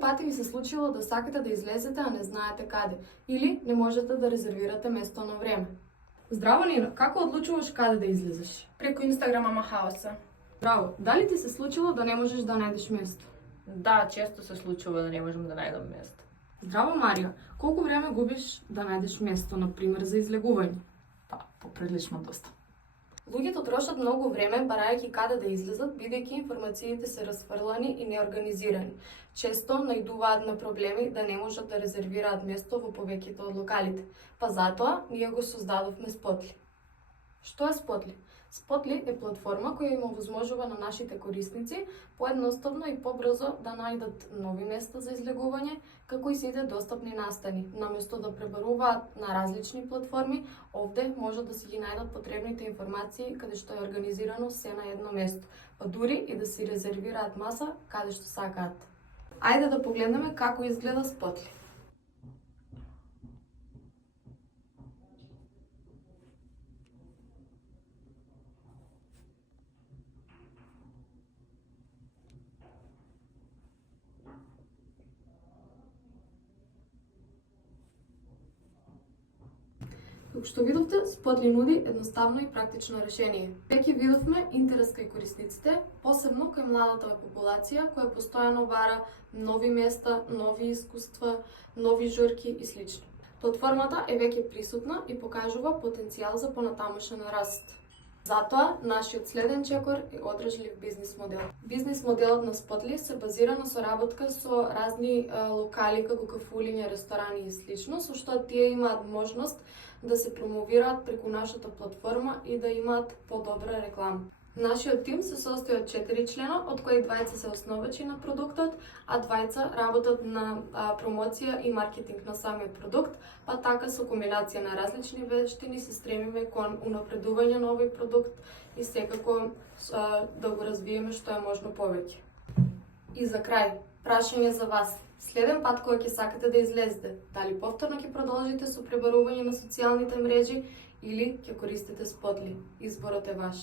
пати ви се случило да сакате да излезете, а не знаете каде, или не можете да резервирате место на време? Здраво, Нина, како одлучуваш каде да излезеш? Преку Инстаграма Махауса. Браво, дали ти се случило да не можеш да најдеш место? Да, често се случува да не можам да најдам место. Здраво, Марија, колку време губиш да најдеш место, например, за излегување? Поприлично доста. Луѓето трошат многу време барајќи каде да излезат, бидејќи информациите се расфрлани и неорганизирани. Често најдуваат на проблеми да не можат да резервираат место во повеќето од локалите. Па затоа ние го создадовме Spotly. Што е Spotly? Spotly е платформа која им овозможува на нашите корисници поедноставно и побрзо да најдат нови места за излегување, како и сите достапни настани. Наместо да пребаруваат на различни платформи, овде може да си ги најдат потребните информации каде што е организирано се на едно место, па дури и да си резервираат маса каде што сакаат. Ајде да погледнеме како изгледа Spotly. Како што видовте, Spotly нуди едноставно и практично решение. Веќе видовме интерес кај корисниците, посебно кај младата популација која постојано бара нови места, нови искуства, нови журки и слично. Платформата е веќе присутна и покажува потенцијал за понатамошен раст. Затоа, нашиот следен чекор е одржлив бизнис модел. Бизнис моделот на Spotly се базира на соработка со разни локали како кафулиња, ресторани и слично, со што тие имаат можност да се промовираат преку нашата платформа и да имаат подобра реклама. Нашиот тим се состои од 4 члена, од кои 2 се основачи на продуктот, а 2 работат на промоција и маркетинг на самиот продукт, па така со комбинација на различни вештини се стремиме кон унапредување на овој продукт и секако да го развиеме што е можно повеќе. И за крај, прашање за вас. Следен пат кога ќе сакате да излезете, дали повторно ќе продолжите со пребарување на социјалните мрежи или ќе користите Spotly? Изборот е ваш.